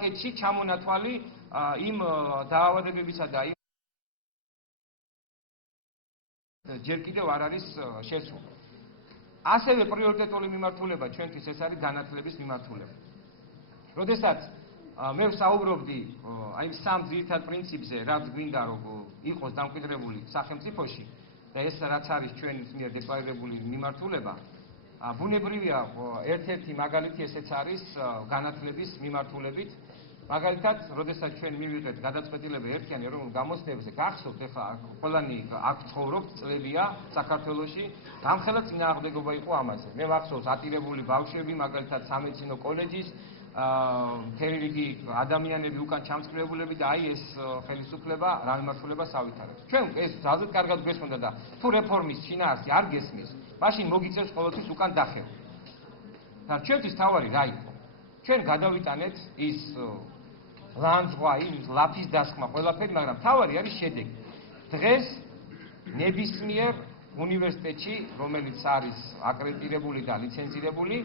პაკეტში ჩამონათვალი იმ დაავადებებისა და იმ ჯერ კიდევ არ არის შესული. ასევე პრიორიტეტული მიმართულება ჩვენთვის ეს არის განათლების მიმართულება. როდესაც მე ვსაუბრობდი აი სამ ძირითად პრინციპზე, რაც გვინდა რომ იყოს დამკვიდრებული სახელმწიფოში და ეს რაც არის ჩვენი მიერ დეკლარირებული მიმართულება, ბუნებრივია ერთ-ერთი მაგალითი ესეც არის განათლების მიმართულებით. მაგალითად, როდესაც ჩვენ მივიღეთ გადაწყვეტილება ერთიანი ეროვნულ გამოცდილებაზე, გახსოვთ ახლა ყველანი აქ ცხოვრობთ წლებია საქართველოში, გამხელა წინააღმდეგობა იყო ამაზე. მე ვახსოვს ატირებული ბავშვები, მაგალითად სამედიცინო კოლეჯის მთელი რიგი ადამიანები უკან ჩამწკრივებულები და აი ეს ხელისუფლება რა მიმართულებას ავითარებს. ჩვენ ეს ძალზედ კარგად გვესმოდა და თუ რეფორმის შინაარსი არ გესმის, მაშინ მოგიწევს ყოველთვის უკან დახევა. და ჩვენთვის თავარი რა იყო? ჩვენ გადავიტანეთ ის ლანძღვა, ის ლაფის დასხმა ყველაფერი, მაგრამ თავარი არის შედეგი. დღეს ნებისმიერ უნივერსიტეტში, რომელიც არის აკრედიტირებული და ლიცენზირებული,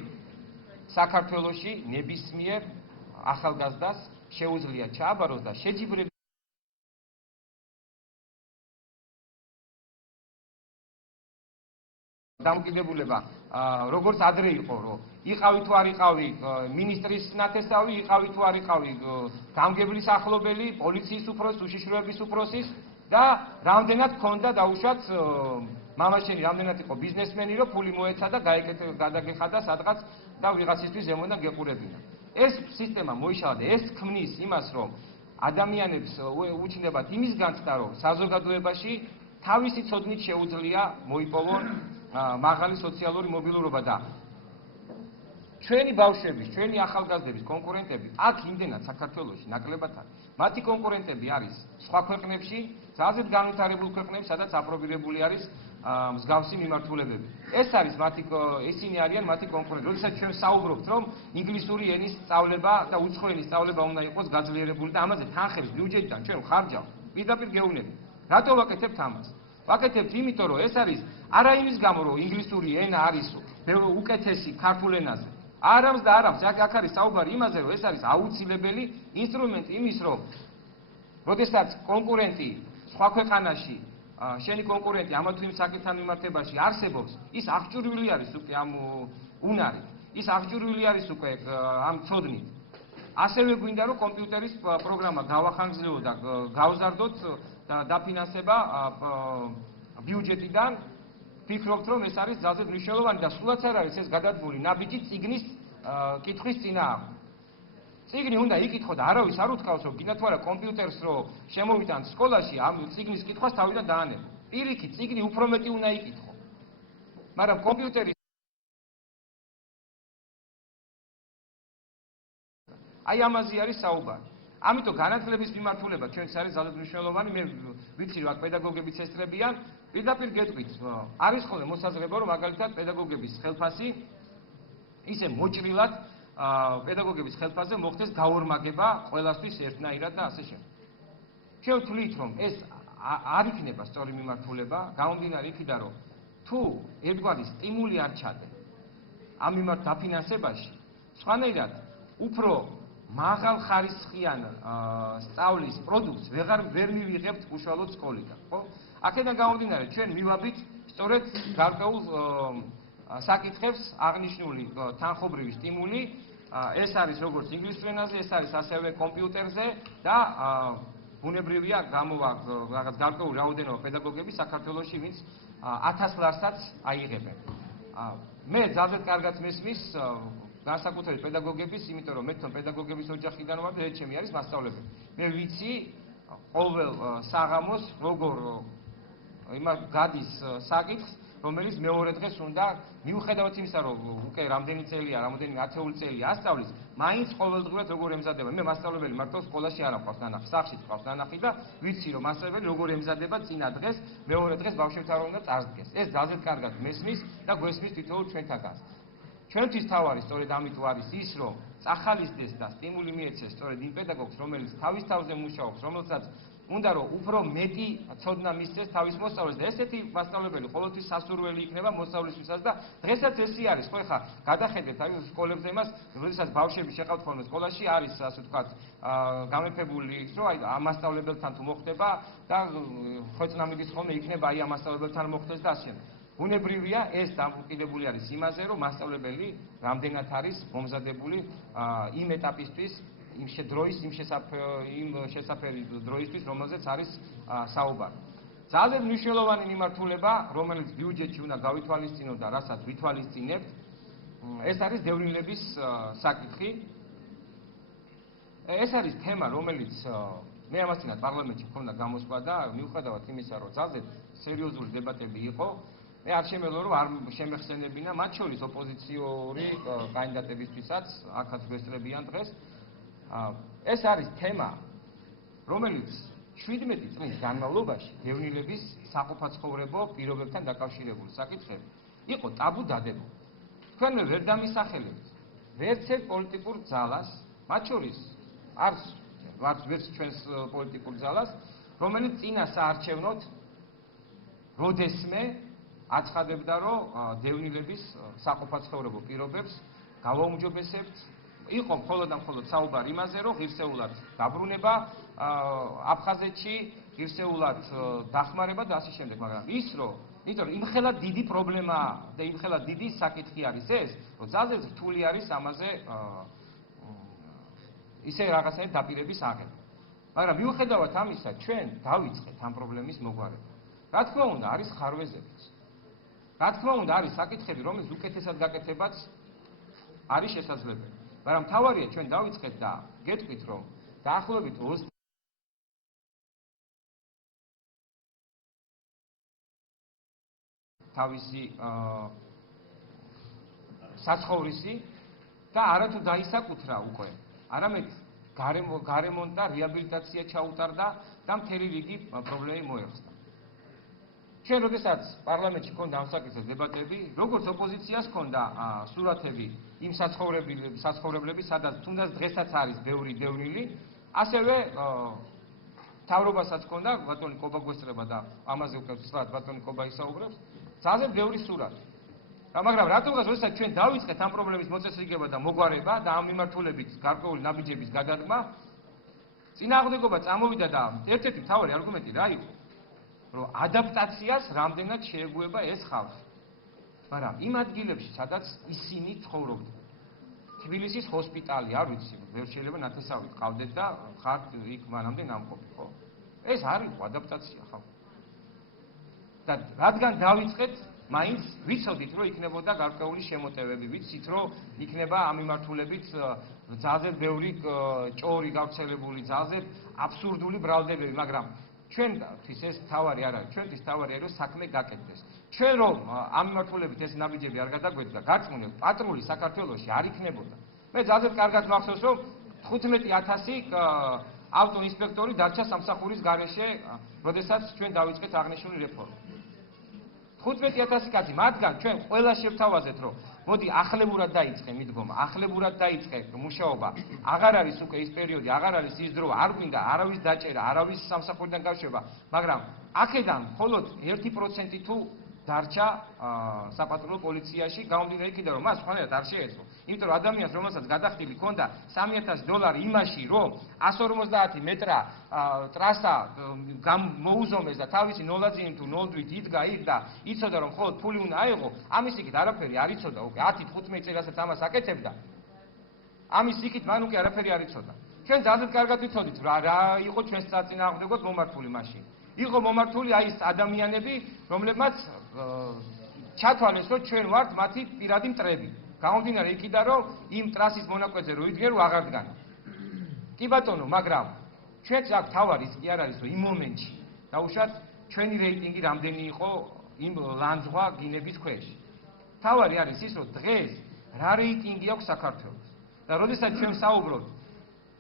საქართველოში ნებისმიერ ახალგაზრდას შეუძლია ჩააბაროს და შეჯიბრების დამოკიდებულება, როგორც ადრე იყო, რომ იყავი თუ არ იყავი მინისტრის ნათესავი, იყავი თუ არ იყავი გამგებლის ახლობელი, პოლიციის უფროსის, უშიშროების უფროსის და რამდენად ქონდა დაუშვათ მამაშენი რამდენად იყო ბიზნესმენი, რომ ფული მოეცა და გადაგეხადა სადღაც და ვიღაცისთვის ზემოდან გეყურებინა. ეს სისტემა მოიშალა და ეს ქმნის იმას, რომ ადამიანებს უჩნდებათ იმის განცდა, რომ საზოგადოებაში თავისი ცოდნით შეუძლია მოიპოვონ მაღალი სოციალური მობილურობა და ჩვენი ბავშვების, ჩვენი ახალგაზრდების კონკურენტები აქ იმდენად საქართველოში ნაკლებად არის. მათი კონკურენტები არის სხვა ქვეყნებში, ძალზედ განვითარებულ ქვეყნებში, სადაც აპრობირებული არის მსგავსი მიმართულებები. ეს არის ისინი არიან მათი კონკურენტები. როდესაც ჩვენ საუბრობთ, რომ ინგლისური ენის სწავლება და უცხო ენის სწავლება უნდა იყოს გაძლიერებული და ამაზე თანხების ბიუჯეტიდან ჩვენ ვხარჯავთ, პირდაპირ გეუბნები. რატო ვაკეთებთ ამას? ვაკეთებთ იმიტომ, რომ ეს არის არა იმის გამო, რომ ინგლისური ენა არის უკეთესი ქართულ ენაზე. არამს და არამს, აქ არის საუბარი იმაზე, რომ ეს არის აუცილებელი ინსტრუმენტი იმის, რომ როდესაც კონკურენტი სხვა ქვეყანაში, შენი კონკურენტი ამა თუ იმ საკითხთან მიმართებაში არსებობს, ის აღჭურვილი არის უკვე ამ უნარით, ის აღჭურვილი არის უკვე ამ ცოდნით. ასევე გვინდა, რომ კომპიუტერის პროგრამა გავახანგრძლივოთ და გავზარდოთ და დაფინანსება ბიუჯეტიდან. ვფიქრობთ, რომ ეს არის ძალზედ მნიშვნელოვანი და სულაც არ არის ეს გადადგმული ნაბიჯი წიგნის კითხვის წინააღმდეგ. წიგნი უნდა იკითხო და არავის არ უთქავს, რომ გინდა თუ არა კომპიუტერს რო შემოვიტანთ სკოლაში, ამ წიგნის კითხვას თავიდან დაანებო. პირიქით, წიგნი უფრო მეტი უნდა იკითხო. მაგრამ კომპიუტერი აი ამაზე არის საუბარი. ამიტომ განათლების მიმართულება ჩვენც არის ძალზედ მნიშვნელოვანი. მე ვიცი, რომ აქ პედაგოგებიც ესწრებიან, პირდაპირ გეტყვით, არის ხოლმე მოსაზრება, რომ მაგალითად პედაგოგების ხელფასი ისე მოჭრილად პედაგოგების ხელფასზე მოხდეს გაორმაგება ყველასთვის ერთნაირად და ასე შემდეგ. ჩვენ ვთვლით, რომ ეს არ იქნება სწორი მიმართულება, გამომდინარე იქიდან, რომ თუ ერთგვარი სტიმული არ ჩადე ამ მიმართ დაფინანსებაში, სხვანაირად უფრო მაღალ ხარისხიან სწავლის პროდუქტს ვერ მივიღებთ უშუალოდ სკოლიდან, ხო? აქედან გამომდინარე, ჩვენ მივაბით სწორედ გარკვეულ საკითხებს აღნიშნული თანხობრივი სტიმული, ეს არის როგორც ინგლისურ ენაზე, ეს არის ასევე კომპიუტერზე და ბუნებრივია გამოვა რაღაც გარკვეული რაოდენობა პედაგოგები საქართველოში, ვინც 1000 ლარსაც აიღებენ. მე ძალზედ კარგად მესმის განსაკუთრებით პედაგოგების, იმიტომ რომ მე თვითონ პედაგოგების ოჯახიდან ვარ და ეს ჩემი არის მასწავლებელი. მე ვიცი ყოველ საღამოს როგორ გადის საკითხს, რომელიც მეორე დღეს უნდა მიუხედავად იმისა, რომ უკვე რამდენი წელია, რამდენი ათეული წელია ასწავლის, მაინც ყოველდღურად როგორ ემზადება. მე მასწავლებელი მარტო სკოლაში არ მყავს ნანახი, სახლში მყავს ნანახი და ვიცი რომ მასწავლებელი როგორ ემზადება წინა დღეს, მეორე დღეს ბავშვებთან უნდა წარსდგეს. ეს ძალზედ კარგად მესმის და გვესმის თითოეულ ჩვენთაგანს. ჩვენთვის თავარი სწორედ ამიტომ არის ის, რომ წახალისდეს და სტიმული მიეცეს სწორედ იმ პედაგოგს, რომელიც თავის თავზე მუშაობს, რომელსაც უნდა რომ უფრო მეტი ცოდნა მისცეს თავის მოსწავლეს და ესეთი მასწავლებელი ყოველთვის სასურველი იქნება მოსწავლისთვისაც და დღესაც ესე არის. ხო ეხა გადახედეთ აი სკოლებზე იმას, როდესაც ბავშვები შეყავთ ხოლმე სკოლაში არის ასე ვთქვათ გამეფებული ის რომ აი ამ მასწავლებელთან თუ მოხდება და ხოწნა მიდის ხოლმე იქნება აი ამ მასწავლებელთან მოხდეს და ასე. უნებრივია ეს დამოკიდებული არის იმაზე რომ მასწავლებელი რამდენად არის მომზადებული იმ ეტაპისთვის იმ შესაფერი დროისთვის, რომელზეც არის საუბარი. ძალიან მნიშვნელოვანი მიმართულება, რომელიც ბიუჯეტში უნდა გავითვალისწინოთ და რასაც ვითვალისწინებთ, ეს არის დევნილების საკითხი. ეს არის თემა, რომელიც მე ამასთანავე პარლამენტში მქონდა გამოსვლა და მიუხედავად იმისა, რომ ძალიან სერიოზული დებატები იყო, მე არ შემეძლო რომ არ შემეხსენებინა მათ შორის ოპოზიციური კანდიდატებისთვისაც, აქაც გვესწრებიან დღეს. ეს არის თემა, რომელიც 17 წლის განმავლობაში დევნილების საყოფაცხოვრებო პირობებთან დაკავშირებული საკითხები იყო ტაბუ დადებულ. თქვენ ვერ დამისახელებთ ვერც ერთ პოლიტიკურ ძალას, მათ შორის არც ჩვენს პოლიტიკურ ძალას, რომელიც წინა საარჩევნოდ როდესმე აცხადებდა, რომ დევნილების საყოფაცხოვრებო პირობებს გავაუმჯობესებთ. იყო მხოლოდ და მხოლოდ საუბარი იმაზე, რომ ღირსეულად დაბრუნება აფხაზეთში, ღირსეულად დახმარება და ასე შემდეგ, მაგრამ ის რომ იმხელა დიდი პრობლემაა და იმხელა დიდი საკითხი არის ეს, რომ ძალიან რთული არის ამაზე ისე რაღაცა დაპირების აღება. მაგრამ მიუხედავად ამისა, ჩვენ დავიწყეთ ამ პრობლემის მოგვარება. რა თქმა უნდა, არის ხარვეზებიც. რა თქმა უნდა, არის საკითხები, რომელიც უკეთესად გაკეთებაც არის შესაძლებელი. მაგრამ მთავარია ჩვენ დავიწყეთ და გეტყვით რომ დაახლოებით 20 თავისი საცხოვრისი და არათუ დაისაკუთრა უკვე, არამედ გარემონტ და რეაბილიტაცია ჩაუტარდა და მთელი რიგი პრობლემები მოეხსნა. ჩვენ როდესაც პარლამენტში ქონდა ამ საკითხზე დებატები, როგორც ოპოზიციას ქონდა სურათები იმ საცხოვრებლების, სადაც თუნდაც დღესაც არის ბევრი დევნილი, ასევე მთავრობასაც ქონდა, ბატონი კობა გვესწრება და ამაზე უკვე ცხრა ბატონი კობა ისაუბრებს, ძალიან ბევრი სურათი. მაგრამ რატომღაც როდესაც ჩვენ დავიწყეთ ამ პრობლემის მოწესრიგება და მოგვარება და ამ მიმართულებით გარკვეული ნაბიჯების გადადგმა, წინააღმდეგობა წამოვიდა და ერთ-ერთი მთავარი არგუმენტი რა იყო? რომ ადაპტაციას რამდენად შეეგუება ეს ხალხი. მაგრამ იმ ადგილებში, სადაც ისინი ცხოვრობდნენ. თბილისის ჰოსპიტალი, არ ვიცი, ვერ შეიძლება ნათესავი ყავდეთ და ხართ იქ მანამდე ნამყოფი, ხო? ეს არ იყო ადაპტაცია ხალხი. და რადგან დავიწყეთ, მაინც ვიცოდით, რომ იქნებოდა გარკვეული შემოტევები, ვიცით, რომ იქნება ამ მიმართულებით ძალზე ბევრი ჭორი გავრცელებული, ძალზე აბსურდული ბრალდებები, მაგრამ ჩვენთვის ეს თავარი არ არის, ჩვენთვის თავარი არის, რომ საქმე გაკეთდეს. ჩვენ რომ ამ მიმართულებით ეს ნაბიჯები არ გადაგვედგა, გაწმუნდით, პატრული საქართველოში არ იქნებოდა. მე ძალიან კარგად მახსოვს, რომ 15000 ავტოინსპექტორი დარჩა სამსახურის გარეშე, როდესაც ჩვენ დავიწყეთ აღნიშნული რეფორმა. 15000 კაცი, მათგან ჩვენ ყველა შევთავაზეთ, რომ მოდი ახლებურად დაიწყე მიდგომა, ახლებურად დაიწყე მუშაობა. აღარ არის უკვე ის პერიოდი, აღარ არის ის დრო, არ გვინდა არავის დაჭერა, არავის სამსახურიდან გაშვება, მაგრამ აქედან მხოლოდ 1% თუ დარჩა საპატრულო პოლიციაში, გამომდინარე იქიდან, რომ მას ხვალერად არ შეეძლო. იმიტომ რომ ადამიანს, რომელსაც გადახდილი ჰქონდა $3000 იმაში, რომ 150 მეტრა ტრასა მოუზომეს და თავისი ნოლაძიით თუ ნოლდვით იდგა იქ და იცოდა რომ მხოლოდ ფული უნდა აიღო, ამის იქით არაფერი არ იცოდა უკვე 10-15 წელსაც ამას აკეთებდა. ამის იქით მან უკვე არაფერი არ იცოდა. ჩვენ ძალიან კარგად ვიცოდით რა იყო ჩვენს საწინააღმდეგოდ მომართული მაშინ. იყო მომართული აი ეს ადამიანები, რომლებმაც ჩათვალეს, რომ ჩვენ ვართ მათი პირადი მტრები. გამომდინარე იქიდან, რომ იმ ტრასის მონაკვეთზე რო იდგენ, რომ აღარ დგან. კი ბატონო, მაგრამ ჩვენც აქ თავარი ის კი არ არის, რომ იმ მომენტში დაუშვათ ჩვენი რეიტინგი რამდენი იყო იმ ლანძღვა გინების ქვეშ. თავარი არის ის, რომ დღეს რა რეიტინგი აქვს საქართველოს. და როდესაც ჩვენ საუბრობთ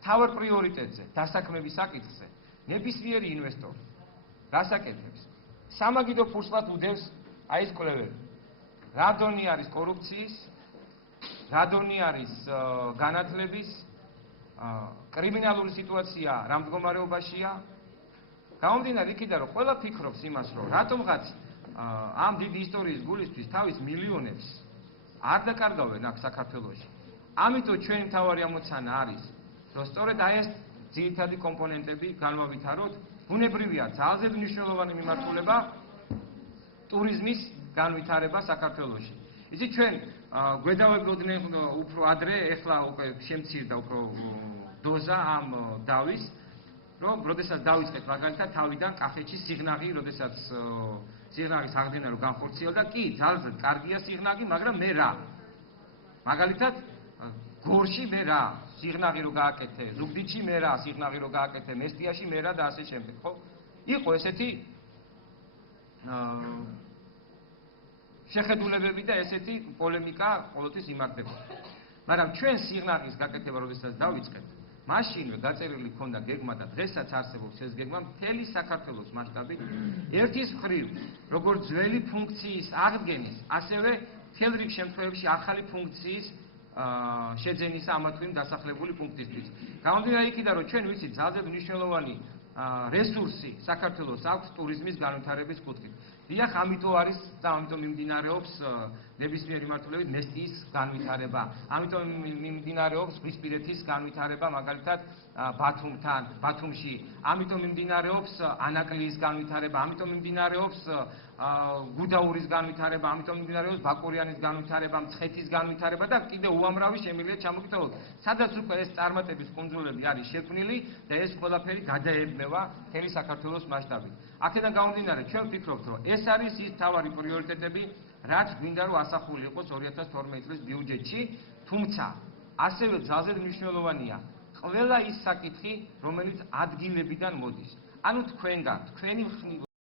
თავარ პრიორიტეტზე, დასაქმების საკითხზე, ნებისმიერი ინვესტორი რასაკეთებს? სამაგიდო ფურსლად უდევს აი ეს კვლევები. რა დონე არის კორუფციის, რა დონე არის განათლების, კრიმინალური სიტუაცია რა მდგომარეობაშია გამომდინარე იქიდან, რომ ყველა ფიქრობს იმას, რომ რატომღაც ამ დიდი ისტორიის გულისთვის თავის მილიონებს არ დაკარგავენ აქ საქართველოში. ამიტომ ჩვენი მთავარი ამოცანა არის, რომ სწორედ აი ეს ძირითადი კომპონენტები განვავითაროთ. ბუნებრივია, ძალზედ მნიშვნელოვანი მიმართულება ტურიზმის განვითარება საქართველოში. იცით, ჩვენ გვედავებოდნენ უფრო ადრე, ეხლა უკვე შემცირდა უფრო დოზა ამ დავის, რომ როდესაც დავიწყეთ მაგალითად თავიდან კახეთში სიღნაღი, როდესაც სიღნაღის აღდგენა რო განხორციელდა, კი, ძალზედ კარგია სიღნაღი, მაგრამ მე რა? მაგალითად გორში მე რა? სიღნაღი რო გააკეთე, ზუგდიდში მე რა? სიღნაღი რო გააკეთე, მესტიაში მე რა და ასე შემდეგ, ხო? იყო ესეთი შეხედულებები და ესეთი პოლემიკა ყოველთვის იმართებოდა. მაგრამ ჩვენ სიღნაღის გაკეთება როდესაც დავიწყეთ, მაშინვე გაწერილი ქონდა გეგმა და დღესაც არსებობს ეს გეგმა მთელი საქართველოს მასშტაბით. ერთის მხრივ, როგორც ძველი ფუნქციის აღდგენის, ასევე მთელ რიგ შემთხვევებში ახალი ფუნქციის შეძენისა ამა თუ იმ დასახლებული პუნქტისთვის. გამომდინარე იქიდან, რომ ჩვენ ვიცით ძალზედ მნიშვნელოვანი რესურსი საქართველოს აქვს ტურიზმის განვითარების კუთხით. დიახ, ამიტომ არის და ამიტომ მიმდინარეობს ნებისმიერი მიმართულებით მესტიის განვითარება. ამიტომ მიმდინარეობს ზღვისპირეთის განვითარება, მაგალითად ბათუმთან, ბათუმში. ამიტომ მიმდინარეობს ანაკლიის განვითარება, ამიტომ მიმდინარეობს გუდაურის განვითარება, ამიტომ მიმდინარეობს ბაკურიანის განვითარება, მცხეთის განვითარება და კიდევ უამრავი შემიძლია ჩამოგიტოვოთ. სადაც უკვე ეს წარმატების კუნძულები არის შექმნილი და ეს ყველაფერი გადაებმევა მთელი საქართველოს მასშტაბით. აქედან გამომდინარე, ჩვენ ვფიქრობთ, რომ ეს არის ის მთავარი პრიორიტეტები, რაც გვინდა რომ ასახული იყოს 2012 წლის ბიუჯეტში, თუმცა ასევე ძალზედ მნიშვნელოვანია ყველა ის საკითხი, რომელიც ადგილებიდან მოდის. ანუ თქვენგან, თქვენი